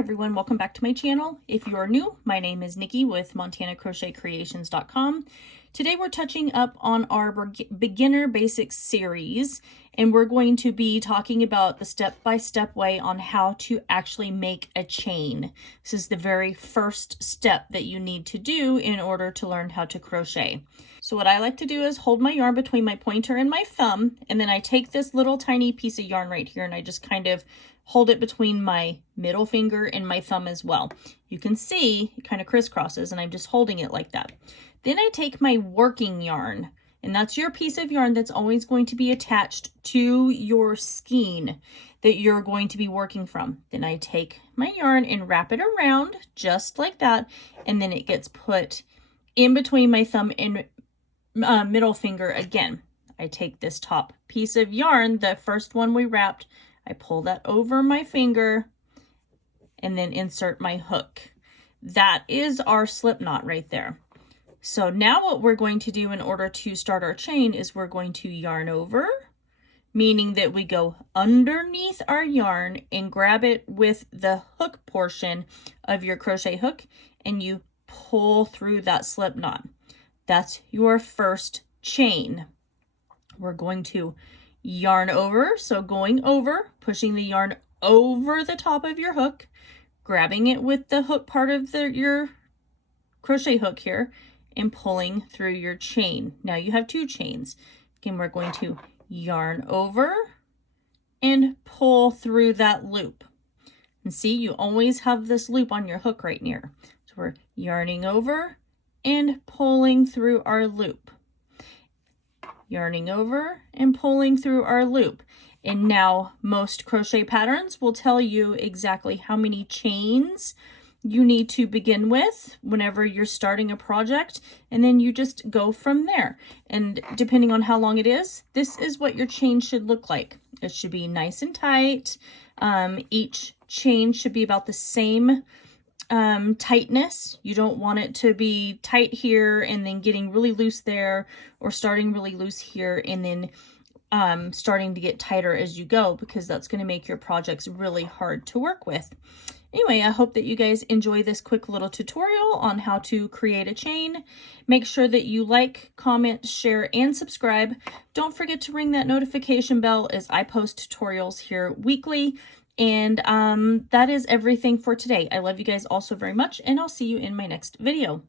everyone, welcome back to my channel. If you are new, my name is Nikki with MontanaCrochetCreations.com. Today we're touching up on our beginner basics series, and we're going to be talking about the step-by-step way on how to actually make a chain. This is the very first step that you need to do in order to learn how to crochet. So what I like to do is hold my yarn between my pointer and my thumb, and then I take this little tiny piece of yarn right here and I just kind of hold it between my middle finger and my thumb as well. You can see it kind of crisscrosses and I'm just holding it like that. Then I take my working yarn, and that's your piece of yarn that's always going to be attached to your skein that you're going to be working from. Then I take my yarn and wrap it around just like that, and then it gets put in between my thumb and middle finger again. I take this top piece of yarn, the first one we wrapped, I pull that over my finger and then insert my hook. That is our slip knot right there. So now what we're going to do in order to start our chain is we're going to yarn over, meaning that we go underneath our yarn and grab it with the hook portion of your crochet hook and you pull through that slip knot. That's your first chain. We're going to yarn over, so going over, pushing the yarn over the top of your hook, grabbing it with the hook part of your crochet hook here, and pulling through your chain. Now you have two chains. Again, we're going to yarn over and pull through that loop. And see, you always have this loop on your hook right near. So we're yarning over and pulling through our loop. Yarning over and pulling through our loop. And now most crochet patterns will tell you exactly how many chains you need to begin with whenever you're starting a project, and then you just go from there. And depending on how long it is, this is what your chain should look like. It should be nice and tight. Each chain should be about the same tightness. You don't want it to be tight here and then getting really loose there, or starting really loose here and then starting to get tighter as you go, because that's going to make your projects really hard to work with. Anyway, I hope that you guys enjoy this quick little tutorial on how to create a chain. Make sure that you like, comment, share, and subscribe. Don't forget to ring that notification bell as I post tutorials here weekly. And that is everything for today. I love you guys all so very much, and I'll see you in my next video.